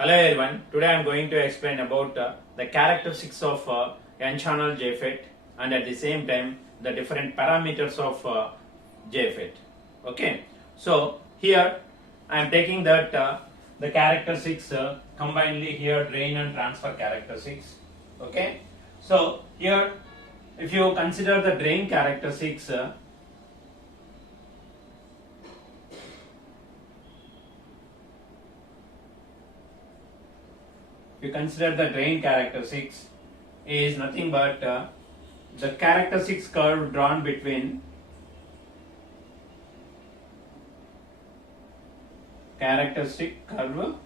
Hello everyone, today I am going to explain about the characteristics of N-channel JFET and at the same time the different parameters of JFET. Okay, so here I am taking that the characteristics combinedly here drain and transfer characteristics. Okay, so here if you consider the drain characteristics, if you consider the drain characteristics is nothing but the characteristics curve drawn between characteristic curve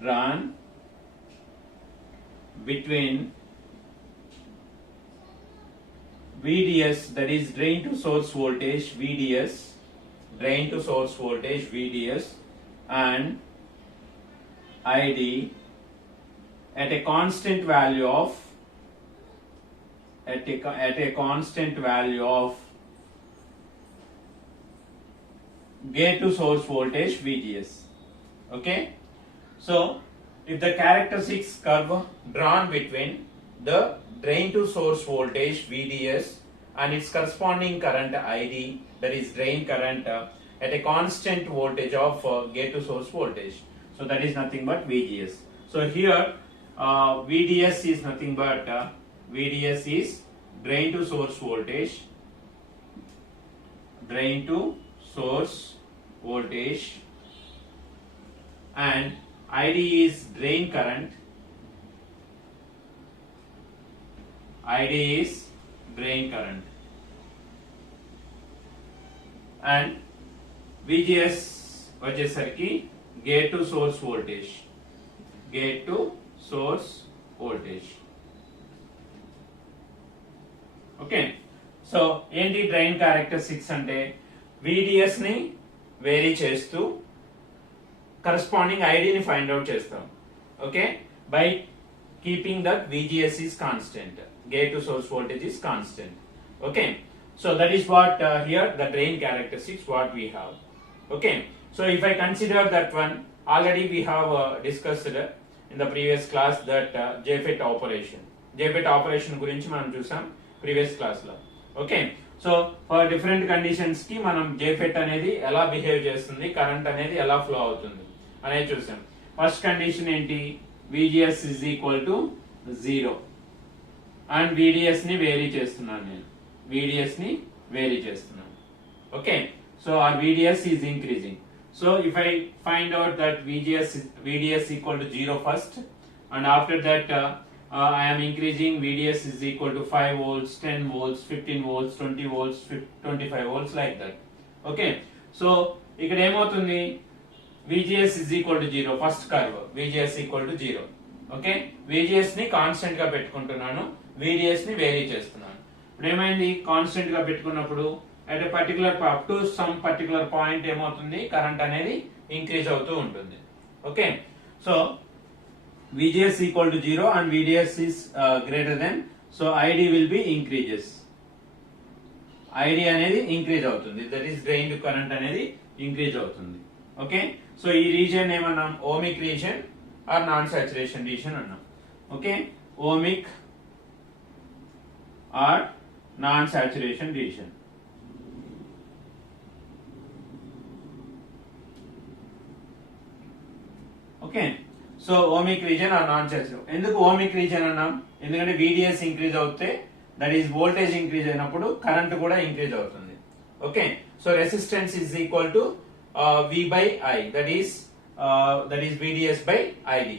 drawn between VDS, that is drain to source voltage VDS, drain to source voltage VDS, and ID at a constant value of at a constant value of gate to source voltage VGS. Okay, so if the characteristics curve drawn between the drain to source voltage VDS and its corresponding current ID, that is drain current at a constant voltage of gate to source voltage, so that is nothing but VGS. So here VDS is nothing but VDS is drain to source voltage, drain to source voltage, and ID is drain current, ID is drain current, and VGS వచ్చేసరికి gate to source voltage, gate to source voltage. Okay, so ఏంటి drain characteristics అంటే VDS ని vary చేస్తూ corresponding ID ని find out చేస్తాం. Okay, by keeping that VGS is constant, gate to source voltage is constant. Okay, so that is what here the drain characteristics what we have. Okay, so if I consider that one, already we have discussed in the previous class that JFET operation గురించి మనం చూసాం previous class లో. Okay, so for different conditions కి మనం JFET అనేది ఎలా behave చేస్తుంది, current అనేది ఎలా ఫ్లో అవుతుంది అనేది చూసాం. ఫస్ట్ కండిషన్ ఏంటి, VGS is equal to 0 and VDS ని వేరీ చేస్తున్నాను నేను, VDS ని వేరీ చేస్తున్నాను. Okay, so our VDS is increasing. So if I find out that VDS equal to 0 first, and after that I am increasing VDS is equal to 5 volts, 10 volts, 15 volts, 20 volts, 25 volts like that. Okay, so ఇక్కడ ఏమవుతుంది, VGS is equal to 0, first curve VGS equal to 0. Okay, VGS ని constant గా పెట్టుకుంటున్నాను, VDS ని vary చేస్తున్నాను. ఇప్పుడు ఏమైంది, constant గా పెట్టుకున్నప్పుడు at a particular up to some particular point ఏమవుతుంది, కరెంట్ అనేది ఇంక్రీజ్ అవుతూ ఉంటుంది. Okay, so VGS equal to 0 and VDS is greater than, so ID will be increases, ID అనేది ఇంక్రీజ్ అవుతుంది, that is drain to current అనేది increase అవుతుంది. Okay, so ఈ region ఏమన్నాం, ohmic region or non saturation region అన్నాం. Okay, ohmic or non saturation region. Okay, so ohmic region or non saturation. ఎందుకు ohmic region అన్నాం, ఎందుకంటే VDS increase అవుతే that is voltage increase అయినప్పుడు current కూడా increase అవుతుంది. Okay, so resistance is equal to V by I, that is VDS by ID.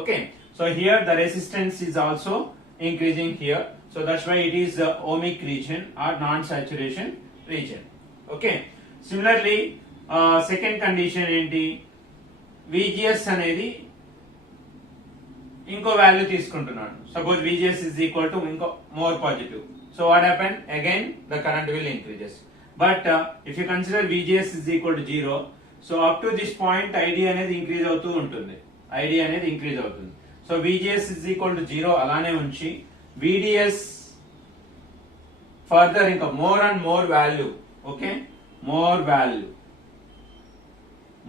Okay, so here the resistance is also increasing here, so that's why it is the ohmic region or non-saturation region. Okay, similarly second condition ఏంటి, VGS అనేది ఇంకో value తీసుకుంటున్నాను, suppose VGS is equal to ఇంకో more positive, so what happen, again the current will increases. But if you consider VGS is equal to 0, so up to this point ID అనేది increase అవుతూ ఉంటుంది, ID అనేది increase అవుతుంది. So VGS is equal to 0 అలానే ఉంచి VDS further ఇంకా more and more value, okay, more value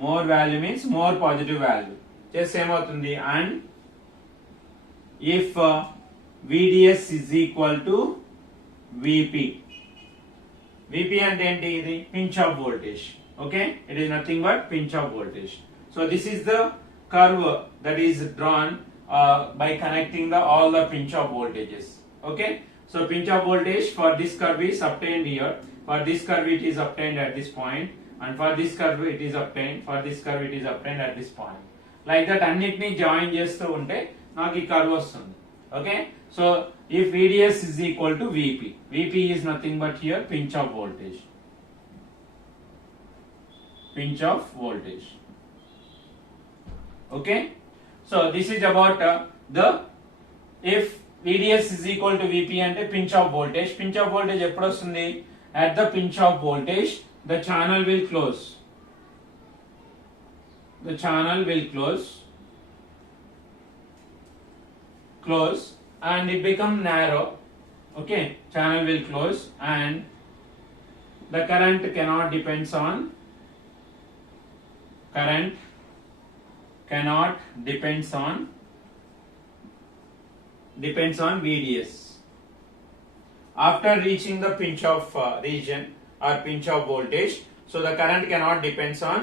more value means more positive value. Just same అవుతుంది. And if VDS is equal to VP. VP అంటే ఏంటి? ఇది pinch of voltage. Okay, it is nothing but pinch of voltage. So this is the curve that is drawn by connecting all the pinch of voltages. Okay, so pinch of voltage for this curve is obtained here. For this curve it is obtained at this point, and for this curve it is obtained. For this curve it is obtained at this point. Like that అన్నిటిని join చేస్తూ ఉంటే నాకు ఈ curve వస్తుంది. Okay, so if VDS is equal to VP, VP is nothing but here pinch of voltage. Pinch of voltage. Okay, so this is about the if VDS is equal to VP అంటే pinch of voltage. Pinch of voltage ఎప్పుడు వస్తుంది? At the pinch of voltage the channel will close. The channel will close and it become narrow. Okay, channel will close and the current cannot depends on VDS. After reaching the pinch of region or pinch of voltage, so the current cannot depends on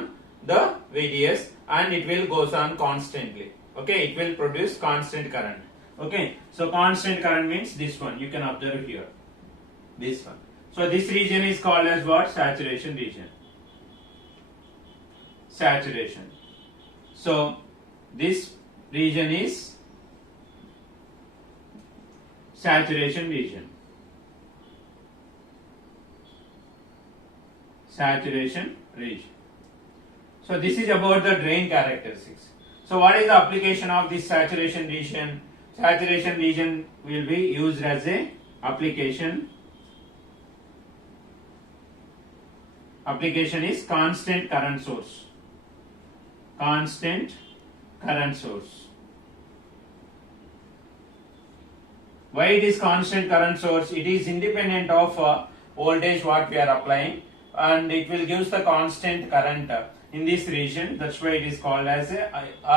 the VDS and it will goes on constantly. Okay, it will produce constant current. Okay, so constant current means this one, you can observe here, this one. So this region is called as what? Saturation region. Saturation. So this region is saturation region. Saturation region. So this is about the drain characteristics. So what is the application of this saturation region? Saturation region will be used as a application. Application is constant current source. Constant current source. Why it is constant current source? It is independent of voltage what we are applying, and it will give the constant current in this region. That's why it is called as a,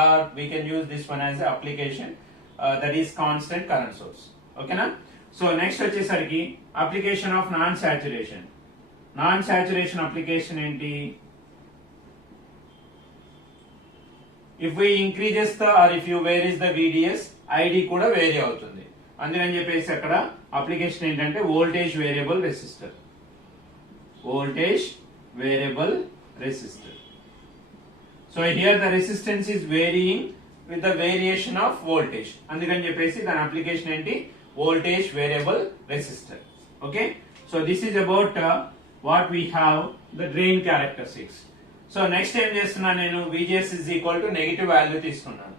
or we can use this one as a application that is constant current source. Okay na? So next వచ్చేసరికి application of non-saturation. Non-saturation application ఏంటి? If we increases the or if you varies the VDS, ID కూడా vary అవుతుంది. అందుకని చెప్పేసి అక్కడ application ఏంటంటే voltage variable resistor. Voltage variable resistor. So here the resistance is varying with the variation of voltage. అందుకని చెప్పేసి దాని అప్లికేషన్ ఏంటి? Voltage variable resistor. Okay, so this is about what we have the drain characteristics. So next ఏం చేస్తున్నాను నేను? VGS is equal to negative value తీసుకున్నాను.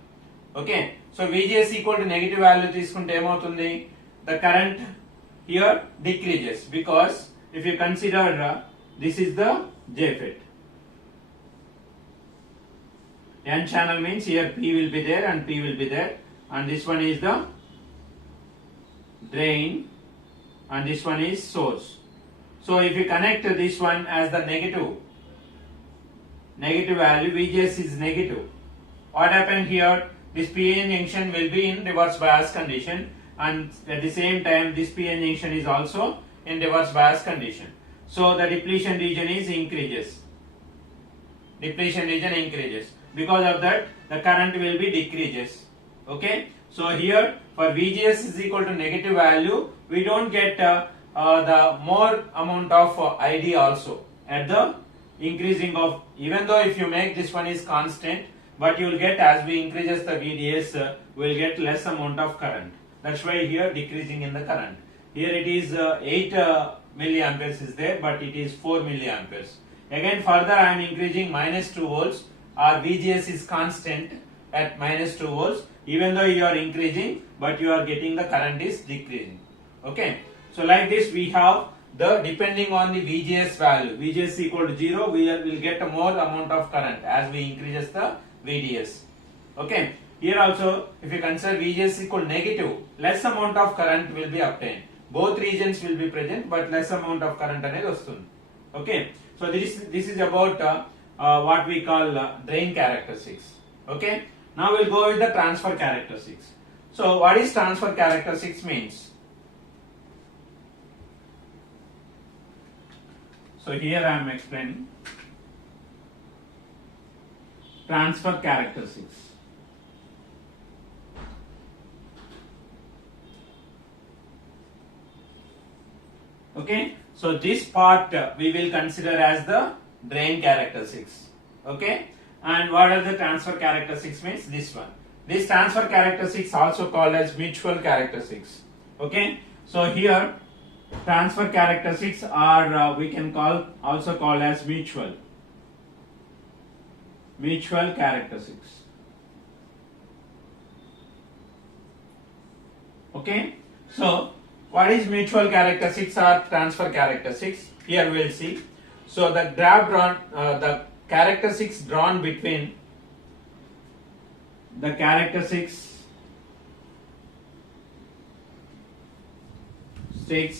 Okay, so VGS equal to negative value తీసుకుంటే ఏమవుతుంది? The current here decreases because if you consider this is the JFET. N channel means here P will be there and P will be there, and this one is the drain and this one is source. So if you connect this one as the negative value, VGS is negative. What happened here? This PN junction will be in reverse bias condition, and at the same time this PN junction is also in reverse bias condition. So the depletion region is increases. Depletion region increases. Because of that, the current will be decreases. Okay. So here for VGS is equal to negative value, we don't get the more amount of ID also at the increasing of. Even though if you make this one is constant, but you will get as we increases the VDS, we will get less amount of current. That's why here decreasing in the current. Here it is 8 milliamperes is there, but it is 4 milliamperes. Again further I am increasing minus 2 volts. Our VGS is constant at minus 2 volts. Even though you are increasing, but you are getting the current is decreasing. Okay. So like this we have the depending on the VGS value. VGS equal to 0, we will get a more amount of current as we increases the VDS. Okay. Here also if you consider VGS equal negative, less amount of current will be obtained. Both regions will be present, but less amount of current అనేది వస్తుంది. Okay, so this is about what we call drain characteristics. Okay. Now we'll go with the transfer characteristics. So what is transfer characteristics means? So here I am explaining transfer characteristics. Okay, so this part we will consider as the drain characteristics. Okay, and what are the transfer characteristics means? This one. This transfer characteristics also called as mutual characteristics. Okay, so here transfer characteristics are we can also call as mutual characteristics. Okay, so what is mutual characteristics or transfer characteristics? Here we will see. So the graph drawn, the characteristics drawn between the characteristics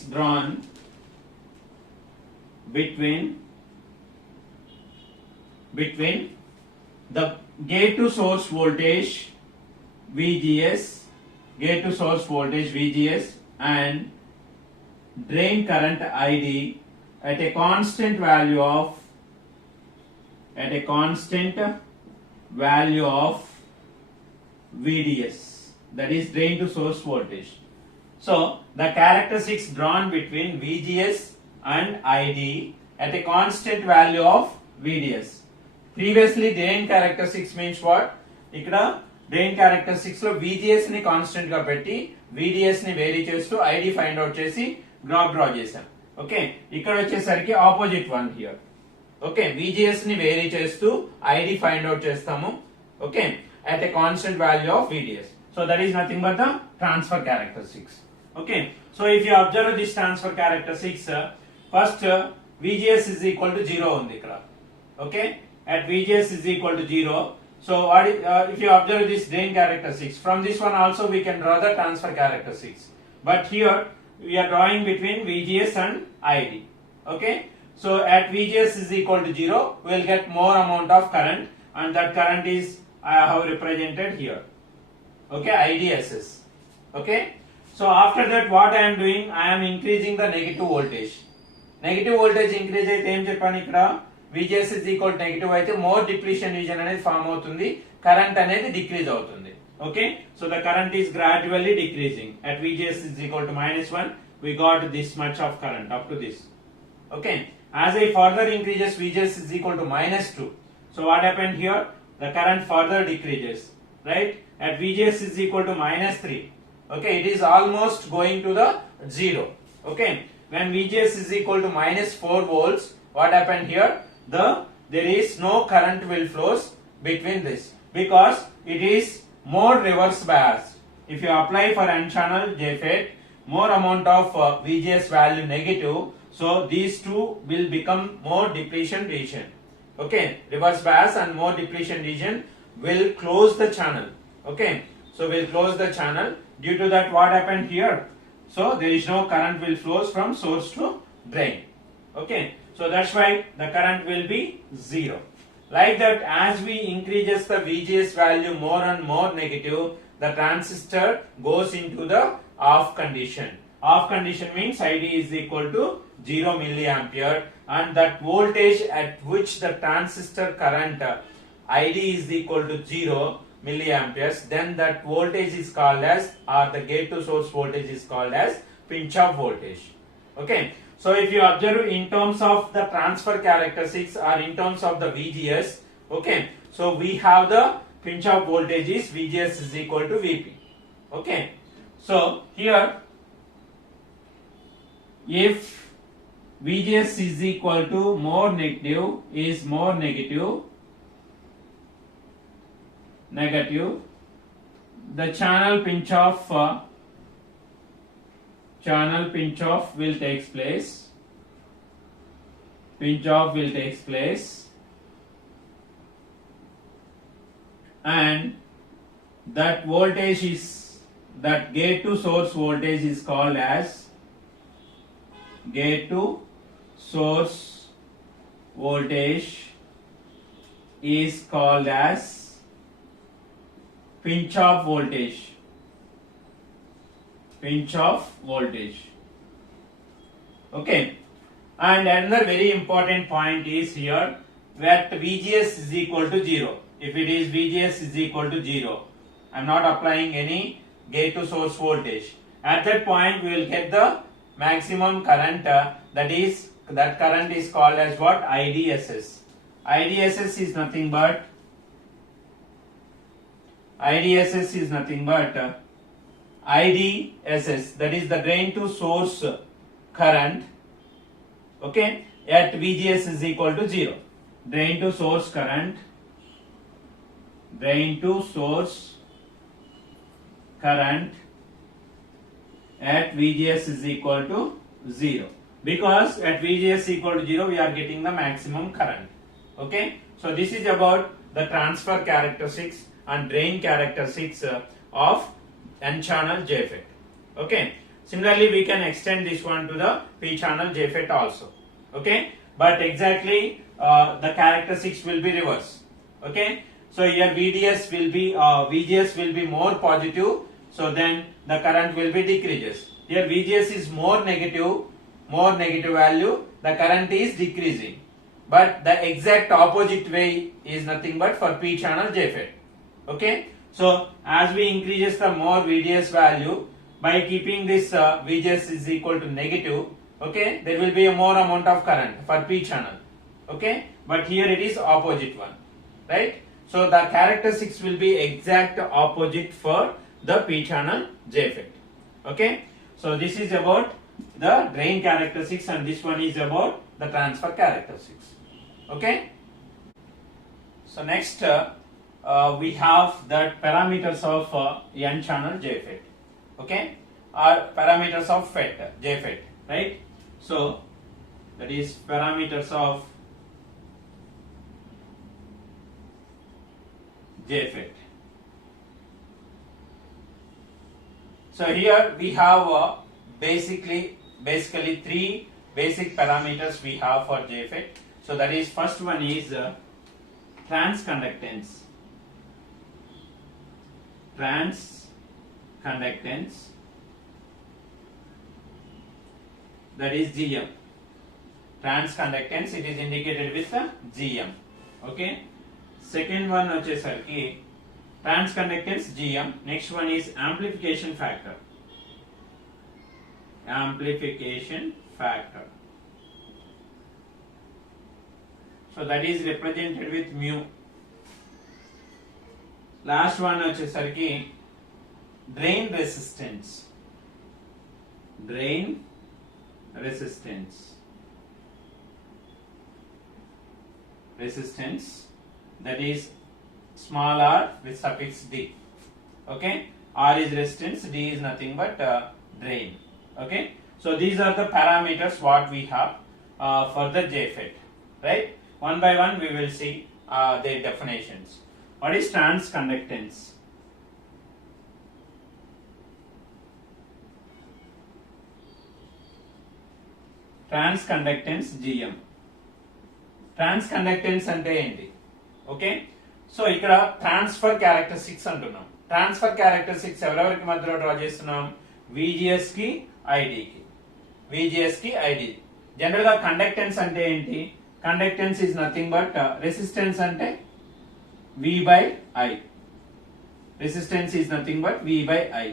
drawn between the gate to source voltage VGS, and drain current ID at a constant value of VDS, that is drain to source voltage. So the characteristics drawn between VGS and ID at a constant value of VDS. Previously drain characteristics means what? ఇక్కడ drain characteristics లో VGS ని constant గా పెట్టి VDS ని vary చేస్తూ ID find out చేసి graph draw చేశాం. Okay, ఇక్కడ వచ్చేసరికి opposite one here. Okay, VGS ని వేరీ చేస్తూ ID ఫైండ్ అవుట్ చేస్తాము. Okay, at a constant value of VDS. So that is nothing but the transfer characteristics. Okay, so if you observe this transfer characteristics, first VGS is equal to 0 ఉంది ఇక్కడ. Okay, at VGS is equal to 0. So what is, if you observe this drain characteristics, from this one also we can draw the transfer characteristics. But here we are drawing between VGS and ID. Okay, so at VGS is equal to 0, we will get more amount of current, and that current is I have represented here. Okay, IDSS. Okay, so after that what I am doing, I am increasing the negative voltage. Negative voltage increase అయితే ఏం చెప్పాను ఇక్కడ, VGS is equal to negative అయితే more depletion region అనేది form అవుతుంది, current అనేది decrease అవుతుంది. Okay, so the current is gradually decreasing. At VGS is equal to -1, we got this much of current up to this. Okay, as I further increases VGS is equal to -2. So what happened here? The current further decreases, right? At VGS is equal to -3. Okay, it is almost going to the 0. Okay, when VGS is equal to -4 volts, what happened here? There is no current will flows between this, because it is more reverse bias. If you apply for N channel JFET, more amount of VGS value negative, so these two will become more depletion region. Okay, reverse bias and more depletion region will close the channel. Okay, so we'll close the channel. Due to that, what happened here? So there is no current will flows from source to drain. Okay, so that's why the current will be 0. Like that, as we increases the VGS value more and more negative, the transistor goes into the off condition. Off condition means ID is equal to 0 milliampere, and that voltage at which the transistor current ID is equal to 0 milliamperes, then that voltage is called as, or the gate to source voltage is called as pinch off voltage. Okay, so if you observe in terms of the transfer characteristics or in terms of the VGS, okay, so we have the pinch off voltage is VGS is equal to VP. Okay, so here if VGS is equal to more negative, the channel pinch off will takes place. And that voltage is, that gate to source voltage is called as gate to source voltage is called as pinch off voltage. Pinch off voltage. Okay. And another very important point is here that VGS is equal to 0. If it is VGS is equal to 0, I am not applying any gate to source voltage. At that point we will get the maximum current, that current is called as what? IDSS. IDSS is nothing but IDSS, that is the drain to source current, okay, at VGS is equal to 0. Drain to source current at VGS is equal to 0, because at VGS equal to 0 we are getting the maximum current. Okay, so this is about the transfer characteristics and drain characteristics of N-channel JFET. Okay, similarly we can extend this one to the P-channel JFET also. Okay, but exactly the characteristics will be reverse. Okay, so here VGS will be more positive, so then the current will be decreases. Here VGS is more negative value, the current is decreasing. But the exact opposite way is nothing but for P-channel JFET. Okay, so as we increases the more VDS value, by keeping this VGS is equal to negative, okay, there will be a more amount of current for P-channel. Okay, but here it is opposite one, right? So the characteristics will be exact opposite for the P-channel JFET. Okay, so this is about the drain characteristics and this one is about the transfer characteristics. Okay, so next we have the parameters of N-channel JFET. Okay, or parameters of JFET, right? So that is parameters of JFET. So here we have basically three basic parameters we have for JFET. So that is, first one is transconductance. That is GM. Transconductance, it is indicated with the GM. Okay. Second one vachesariki transconductance GM. Next one is amplification factor. So that is represented with mu. Last one vachesariki drain resistance. That is small r with suffix d. Okay, r is resistance, d is nothing but drain. Okay, so these are the parameters what we have for the JFET, right? One by one we will see their definitions. What is transconductance? Transconductance GM. Transconductance అంటే ఏంటి? Okay, so ఇక్కడ transfer characteristics అంటున్నాం. Transfer characteristics ఎవరెవరికి మధ్యలో draw చేస్తున్నాం? VGS కి ID. General గా conductance అంటే ఏంటి? Conductance is nothing but resistance అంటే V/I. Resistance is nothing but V/I.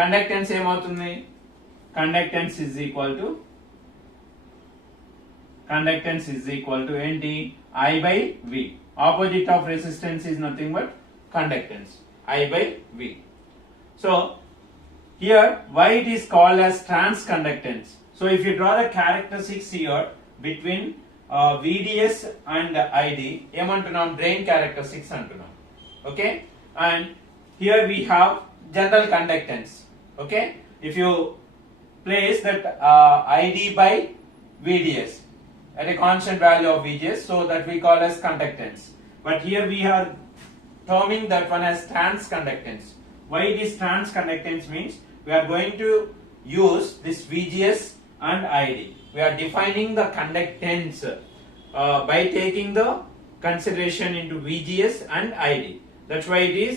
Conductance ఏమవుతుంది? కండక్టెన్స్ ఈజ్ ఈక్వల్ టు ఏంటి? I/V. Opposite of resistance is nothing but conductance. I/V. So here why it is called as transconductance? So if you draw the characteristics here between VDS and ID, ఏమంటున్నాం? Drain characteristics అంటున్నాం. Okay, and here we have general conductance. Okay, if you place that ID by VDS at a constant value of VGS, so that we call as conductance. But here we are terming that one as transconductance. Why it is transconductance means we are going to use this VGS and ID. We are defining the conductance by taking the consideration into VGS and ID. That's why it is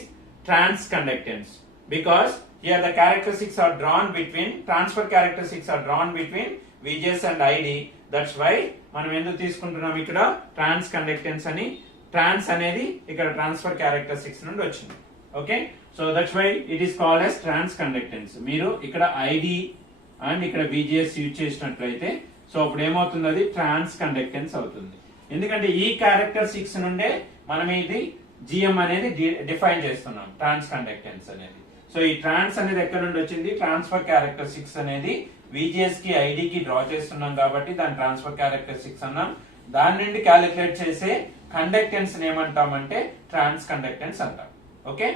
transconductance, because here the characteristics are drawn between, transfer characteristics are drawn between VGS and ID. That's why మనం ఎందుకు తీసుకుంటున్నాం ఇక్కడ ట్రాన్స్ conductance అని, ట్రాన్స్ అనేది ఇక్కడ transfer characteristics నుండి వచ్చింది. Okay, so that's why it is called as transconductance. మీరు ఇక్కడ ఐడి అండ్ ఇక్కడ విజిఎస్ యూజ్ చేసినట్లయితే సో అప్పుడు ఏమవుతుంది, అది ట్రాన్స్ కండక్టెన్స్ అవుతుంది. ఎందుకంటే ఈ క్యారెక్టరిస్టిక్స్ నుండే మనం ఇది జిఎం అనేది డిఫైన్ చేస్తున్నాం, ట్రాన్స్ కండక్టెన్స్ అనేది. సో ఈ ట్రాన్స్ అనేది ఎక్కడ నుండి వచ్చింది, ట్రాన్స్ఫర్ క్యారెక్టరిస్టిక్స్ అనేది విజిఎస్ కి ఐడి కి డ్రా చేస్తున్నాం కాబట్టి దాని ట్రాన్స్ఫర్ క్యారెక్టరిస్టిక్స్ అన్నాం. దాని నుండి క్యాలిక్యులేట్ చేసే కండక్టెన్స్ ఏమంటామంటే ట్రాన్స్ కండక్టెన్స్ అంటాం. Okay,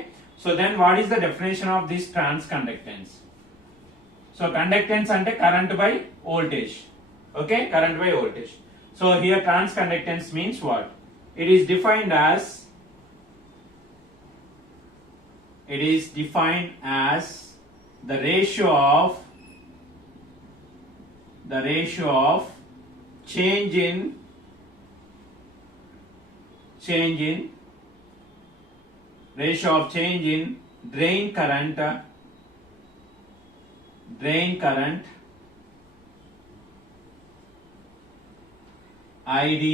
so then what is the definition of this transconductance? So conductance అంటే current by voltage. Okay, current by voltage. So here transconductance means what? It is defined as the ratio of change in drain current ID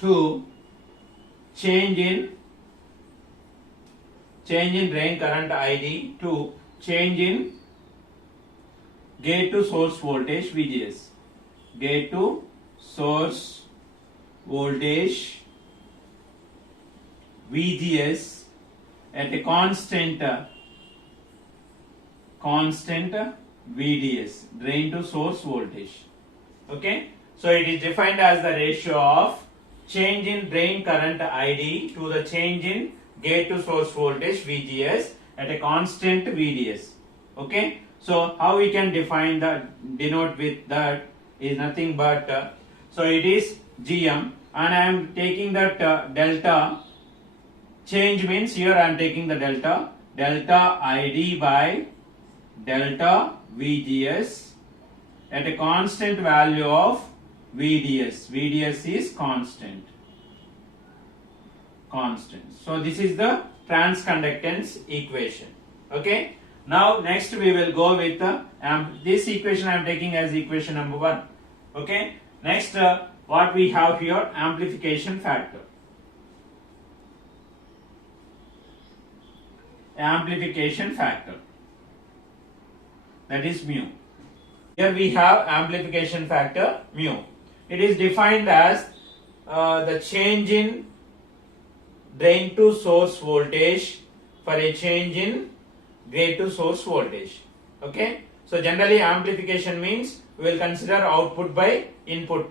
to change in drain current ID to change in gate to source voltage VGS. Gate to source voltage VGS at a constant VDS, drain to source voltage. Okay, so it is defined as the ratio of change in drain current ID to the change in gate to source voltage VGS at a constant VDS. Okay, so how we can denote with that is nothing but so it is GM, and I am taking that delta. Change means here I am taking the delta ID by delta VGS at a constant value of VDS. VDS is constant. So this is the transconductance equation. Okay, now next we will go with the this equation I am taking as equation number 1. Okay, next what we have here, amplification factor. That is mu. Here we have amplification factor mu. It is defined as the change in drain to source voltage for a change in gate to source voltage. Okay, so generally amplification means we will consider output by input.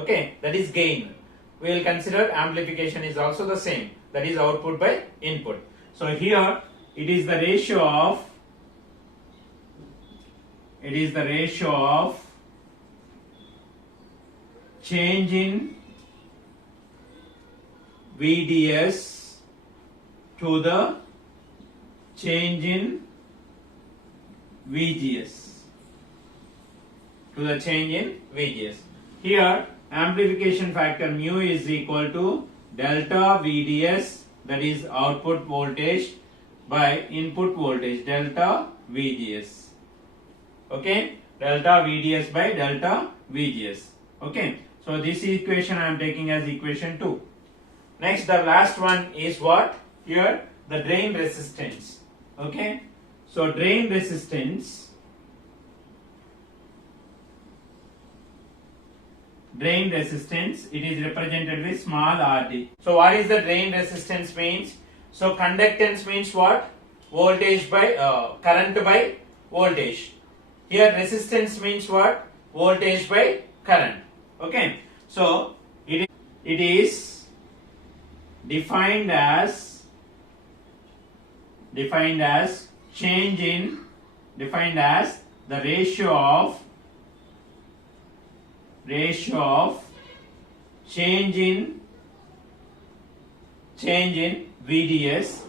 Okay, that is gain. We will consider amplification is also the same, that is output by input. So here it is the ratio of change in VDS to the change in VGS. Here amplification factor mu is equal to delta VDS, that is output voltage, by input voltage delta VGS. Okay, delta VDS by delta VGS. Okay, so this equation I am taking as equation 2. Next, the last one is what? Here the drain resistance. Okay, so drain resistance it is represented with small rd. So what is the drain resistance means? So conductance means what? Voltage by current by voltage. Here resistance means what? Voltage by current. Okay, so it is defined as the ratio of change in VDS,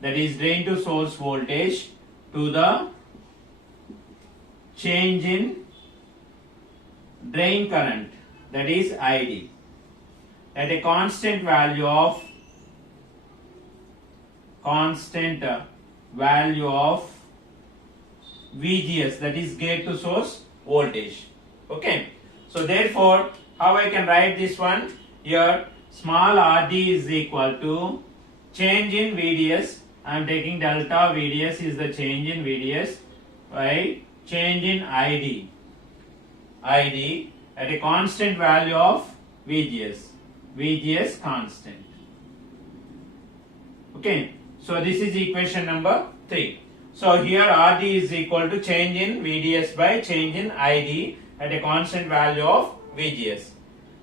that is drain to source voltage, to the change in drain current that is ID, at a constant value of VGS, that is gate to source voltage. Okay, so therefore how I can write this one here, small rd is equal to change in VDS. I am taking delta VDS is the change in VDS by change in ID at a constant value of VGS constant. Okay, so this is equation number 3. So here RD is equal to change in VDS by change in ID at a constant value of VGS.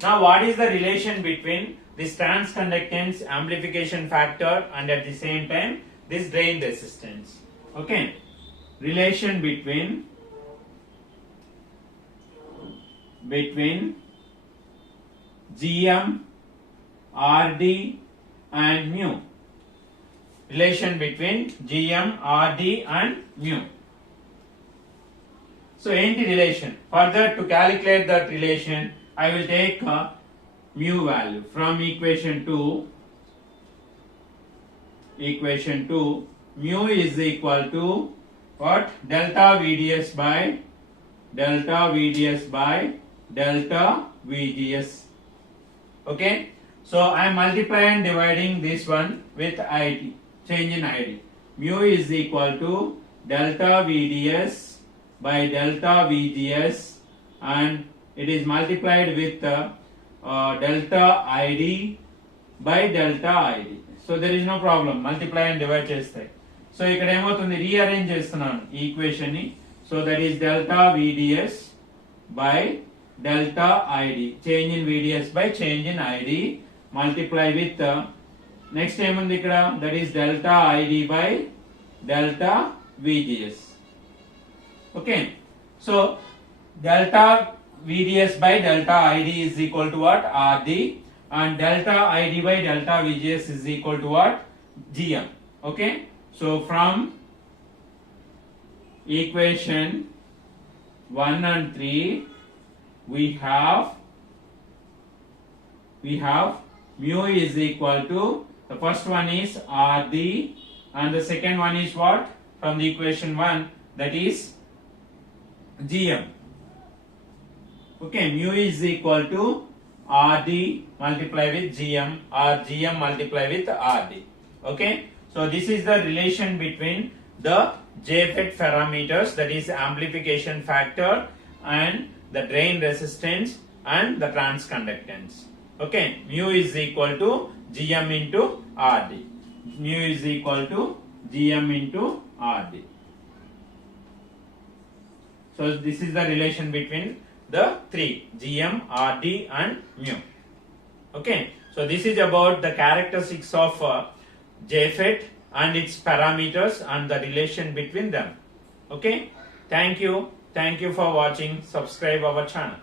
Now what is the relation between this transconductance amplification factor and at the same time this drain resistance? Okay, relation between GM, RD and mu. Relation between GM, RD and mu. So ఏంటి relation? Further to calculate that relation, I will take mu value from equation 2. Mu is equal to what? Delta VDS by delta VGS. Okay, so I am multiplying and dividing this one with ID, change in ID. Mu is equal to delta VDS by delta VGS, and it is multiplied with delta ID by delta ID. So there is no problem, multiply and divide చేస్తాయి. So ఇక్కడ ఏమవుతుంది, rearrange చేస్తున్నాను ఈ equation ని. So that is delta VDS by delta ID, change in VDS by change in ID, multiply with next ఏముంది ఇక్కడ, that is delta ID by delta VGS. Okay, so delta VDS by delta ID is equal to what? RD, and delta ID by delta VGS is equal to what? GM. Okay, so from equation 1 and 3 we have mu is equal to, the first one is RD and the second one is what? From the equation 1, that is GM. Okay, mu is equal to RD multiply with GM or GM multiply with RD. Okay, so this is the relation between the JFET parameters, that is amplification factor, and the drain resistance and the transconductance. Okay, mu is equal to GM into RD. Mu is equal to GM into RD. So this is the relation between the three, GM, RD and mu. Okay, so this is about the characteristics of JFET and its parameters and the relation between them. Okay, thank you for watching. Subscribe our channel.